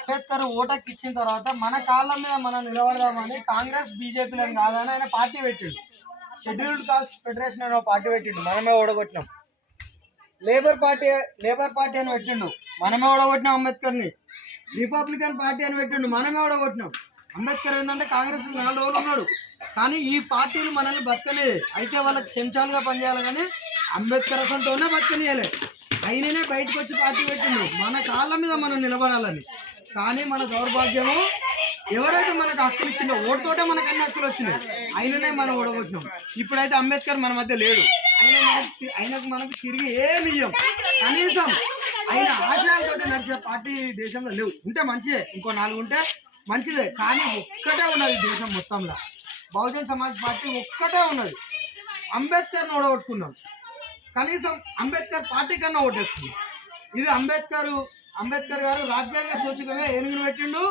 అంబేద్కర్ ఓటకి ఇచ్చిన తర్వాత మన కాళ్ళ మీద మనం నిలబడదామని కాంగ్రెస్ బీజేపీలను కాదని ఆయన పార్టీ పెట్టిండు. షెడ్యూల్డ్ కాస్ట్ ఫెడరేషన్ అనే పార్టీ పెట్టిండు, మనమే ఓడగొట్టినాం. లేబర్ పార్టీ అని పెట్టిండు, మనమే ఓడగొట్టినాం అంబేద్కర్ని. రిపబ్లికన్ పార్టీ అని పెట్టిండు, మనమే ఓడగొట్టినాం. అంబేద్కర్ ఏంటంటే కాంగ్రెస్ 4 రోజులు ఉన్నాడు, కానీ ఈ పార్టీలు మనల్ని బతకలేదు. అయితే వాళ్ళకి చెంచాలుగా పనిచేయాలి, కానీ అంబేద్కర్ అసలుతోనే బతకనియలే. అయిననే బయటకు వచ్చి పార్టీ పెట్టిండు మన కాళ్ళ మీద మనం నిలబడాలని. కానీ మన దౌర్భాగ్యము, ఎవరైతే మనకు హక్కులు ఇచ్చిండో ఓటుతోటే మనకు అన్ని హక్కులు వచ్చినాయి, అయిననే మనం ఓడగొట్టినాం. ఇప్పుడైతే అంబేద్కర్ మన మధ్య లేడు, ఆయనకు మనకు తిరిగి ఏమి ఇయ్యం. కనీసం ఆయన ఆశయాలతో నడిచే పార్టీ దేశంలో లేవు. ఉంటే మంచిదే, ఇంకో 4 ఉంటే మంచిదే, కానీ ఒక్కటే ఉన్నది దేశం మొత్తంలో. బహుజన్ సమాజ్ పార్టీ ఒక్కటే ఉన్నది. అంబేద్కర్ని ఓడగొట్టుకున్నాం, కనీసం అంబేద్కర్ పార్టీ కన్నా ఓటేసుకున్నాం. ఇది అంబేద్కర్ గారు రాజ్యాంగ సూచికగా ఏనుగును పెట్టిండు.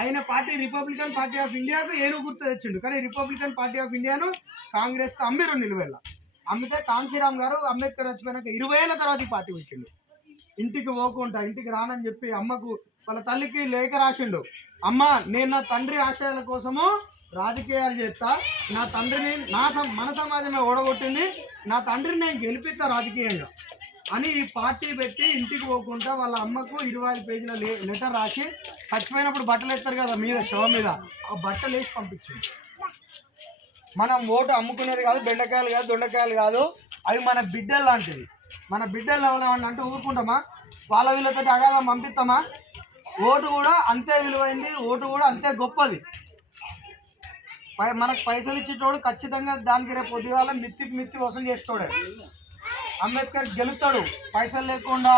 ఆయన పార్టీ రిపబ్లికన్ పార్టీ ఆఫ్ ఇండియాకు ఏనుగు గుర్తు తెచ్చిండు, కానీ రిపబ్లికన్ పార్టీ ఆఫ్ ఇండియాను కాంగ్రెస్కు అమ్మిరు నిలువెళ్ళ. అమ్మితే కాంశీరామ్ గారు అంబేద్కర్ వచ్చిపోయినాక 20 ఏళ్ళ తర్వాత ఈ పార్టీ పెట్టిండు. ఇంటికి పోకుండా ఇంటికి రానని చెప్పి అమ్మకు వాళ్ళ తల్లికి లేఖ రాసిండు. అమ్మ, నేను నా తండ్రి ఆశయాల కోసము రాజకీయాలు చేస్తా, నా తండ్రిని మన సమాజమే ఓడగొట్టింది, నా తండ్రిని నేను గెలిపిస్తా రాజకీయంగా అని ఈ పార్టీ పెట్టి ఇంటికి పోకుండా వాళ్ళ అమ్మకు 25 పేజీల లెటర్ రాసి, చచ్చిపోయినప్పుడు బట్టలు వేస్తారు కదా మీద శవం మీద, ఆ బట్టలు వేసి పంపించింది. మనం ఓటు అమ్ముకునేది కాదు, బెండకాయలు కాదు, దొండకాయలు కాదు, అవి మన బిడ్డలు లాంటివి. మన బిడ్డలు ఎవరైనా అంటే ఊరుకుంటామా? వాళ్ళ వీళ్ళతో అగాధం పంపిస్తామా? ఓటు కూడా అంతే విలువైంది, ఓటు కూడా అంతే గొప్పది. మనకు పైసలు ఇచ్చేటోడు ఖచ్చితంగా దానికి రేపు పొద్దుగాల మిత్తి వసూలు చేసేటోడే. అంబేద్కర్ గెలుస్తాడు, పైసలు లేకుండా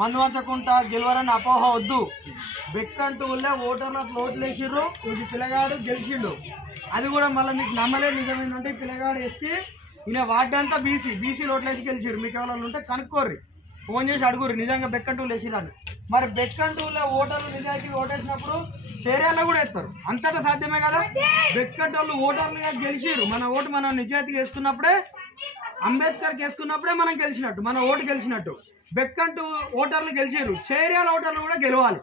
మందు వంచకుండా గెలవరని అపోహ వద్దు. బెక్కంటూళ్ళే ఓటర్లకు ఓట్లు వేసిర్రు, ఇది పిల్లగాడు గెలిచిండు. అది కూడా మళ్ళీ మీకు నమ్మలేదు. నిజమేంటంటే పిల్లగాడు ఎస్సీ, ఈయన వార్డంతా బీసీ ఓట్లు వేసి గెలిచిర్రు. మీకు ఎవరైనా ఉంటే కనుక్కోర్రి, ఫోన్ చేసి అడుగురు నిజంగా బెక్కంటూళ్ళు వేసిరని. మరి బెక్కంటూళ్ళే ఓటర్లు నిజాయితీగా ఓటేసినప్పుడు చేర్యాల్లో కూడా వేస్తారు, అంతటా సాధ్యమే కదా. బెక్కంటోళ్ళు ఓటర్లుగా గెలిచిర్రు, మన ఓటు మనం నిజాయితీగా వేసుకున్నప్పుడే, అంబేద్కర్కి వేసుకున్నప్పుడే మనం గెలిచినట్టు, మన ఓటు గెలిచినట్టు. బెక్కంటూ ఓటర్లు గెలిచిర్రు, చేర్యాల ఓటర్లు కూడా గెలవాలి.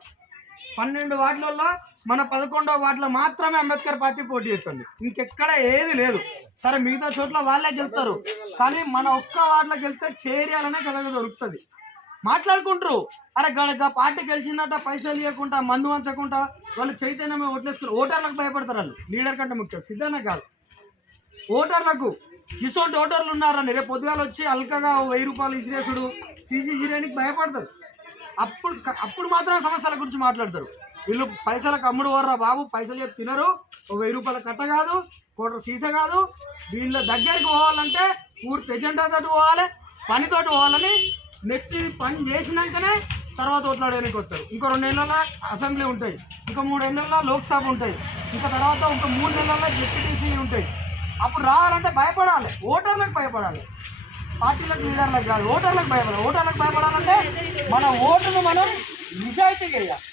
12 వార్డులలో మన 11వ వార్డులో మాత్రమే అంబేద్కర్ పార్టీ పోటీ చేస్తుంది, ఇంకెక్కడ ఏది లేదు. సరే మిగతా చోట్ల వాళ్ళే గెలుస్తారు, కానీ మన ఒక్క వార్డులో గెలిస్తే చేర్యాలనే కదా దొరుకుతుంది. మాట్లాడుకుంటారు, అరే గడ పార్టీ గెలిచిందట, పైసలు ఇవ్వకుండా మందు వంచకుండా వాళ్ళు చైతన్యమే ఓట్లేసుకున్నారు. ఓటర్లకు భయపడతారు వాళ్ళు, లీడర్ కంటే ముఖ్యం. సిద్ధన్న కాదు, ఓటర్లకు ఇసోంటి ఓటర్లు ఉన్నారని రేపు పొద్దుగాలు వచ్చి అల్కగా 1000 రూపాయలు ఇసిరేసుడు, సీసీ జిరేనికి భయపడతారు. అప్పుడు మాత్రం సమస్యల గురించి మాట్లాడతారు. వీళ్ళు పైసలకు అమ్ముడు వర్రా బాబు, పైసలు చెప్పి తినరు, 1000 రూపాయల కట్ట కాదు, కోట్ల సీస కాదు. వీళ్ళ దగ్గరికి పోవాలంటే పూర్తి ఎజెండాతో పోవాలి, పనితోటి పోవాలని. నెక్స్ట్ పని చేసినాకనే తర్వాత ఓట్లాడడానికి వస్తారు. ఇంకో 2 నెలల అసెంబ్లీ ఉంటాయి, ఇంకో 3 నెలల లోక్సభ ఉంటాయి, ఇంకా తర్వాత ఇంకో 3 నెలల జెడ్పీటీసీ ఉంటాయి. అప్పుడు రావాలంటే భయపడాలి, ఓటర్లకు భయపడాలి, పార్టీలకు లీడర్లకు కాదు, ఓటర్లకు భయపడాలి. ఓటర్లకు భయపడాలంటే మన ఓటును మనం నిజాయితీగా వేయాలి.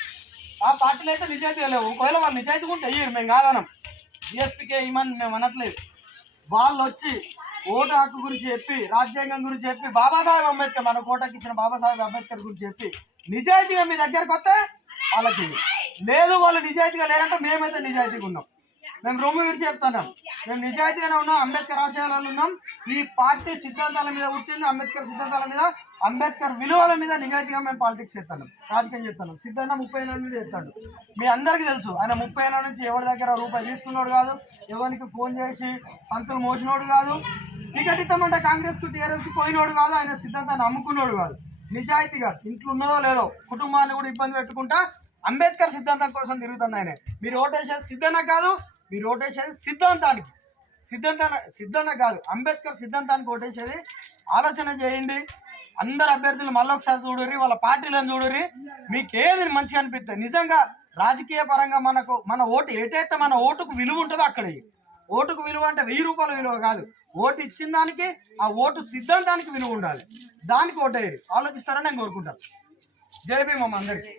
ఆ పార్టీలు అయితే నిజాయితీగా లేవు. ఒకవేళ వాళ్ళు నిజాయితీగా ఉంటే వేయరు, మేము కాదనం, బీఎస్పీకే ఇవ్వమని మేము అనట్లేదు. వాళ్ళు వచ్చి ఓటు హక్కు గురించి చెప్పి, రాజ్యాంగం గురించి చెప్పి, బాబాసాహెబ్ అంబేద్కర్ మన కోటకి ఇచ్చిన బాబాసాహెబ్ అంబేద్కర్ గురించి చెప్పి నిజాయితీగా మీ దగ్గరకు వస్తే వాళ్ళకి లేదు. వాళ్ళు నిజాయితీగా లేరంటే మేమైతే నిజాయితీగా ఉన్నాం. మేము రొమ్ము గురించి చెప్తున్నాం, మేము నిజాయితీగానే ఉన్నాం, అంబేద్కర్ ఆశయాలలో ఉన్నాం. ఈ పార్టీ సిద్ధాంతాల మీద పుట్టింది, అంబేద్కర్ సిద్ధాంతాల మీద, అంబేద్కర్ విలువల మీద నిజాయితీగా మేము పాలిటిక్స్ చేస్తున్నాం, రాజకీయం చేస్తున్నాం. సిద్ధాంతం 30 ఏళ్ళ నుంచి చేస్తాడు, మీ అందరికీ తెలుసు. ఆయన 30 ఏళ్ళ నుంచి ఎవరి దగ్గర రూపాయి తీసుకున్నాడు కాదు, ఎవరికి ఫోన్ చేసి సంచులు మోసినోడు కాదు, టికెట్ ఇస్తామంటే కాంగ్రెస్కు టీఆర్ఎస్కి పోయినోడు కాదు, ఆయన సిద్ధాంతాన్ని అమ్ముకున్నాడు కాదు. నిజాయితీగా ఇంట్లో ఉన్నదో లేదో కుటుంబాన్ని కూడా ఇబ్బంది పెట్టుకుంటా అంబేద్కర్ సిద్ధాంతం కోసం తిరుగుతుంది ఆయన. మీరు ఓటేసేది సిద్ధన్న కాదు, మీరు ఓటేసేది సిద్ధాంతానికి. సిద్ధన్న కాదు, అంబేద్కర్ సిద్ధాంతానికి ఓటేసేది. ఆలోచన చేయండి. అందరు అభ్యర్థులు మళ్ళీ ఒకసారి చూడుర్రి, వాళ్ళ పార్టీలను చూడుర్రి, మీకు ఏది మంచిగా అనిపిస్తుంది. నిజంగా రాజకీయ పరంగా మన ఓటు ఎటైతే మన ఓటుకు విలువ ఉంటుందో అక్కడ. ఓటుకు విలువ అంటే 1000 రూపాయల విలువ కాదు, ఓటు ఇచ్చిన దానికి, ఆ ఓటు సిద్ధాంతానికి విలువ ఉండాలి. దానికి ఓటేయరు, ఆలోచిస్తారని నేను కోరుకుంటాను. జై భీమ్ అమ్మ అందరికీ.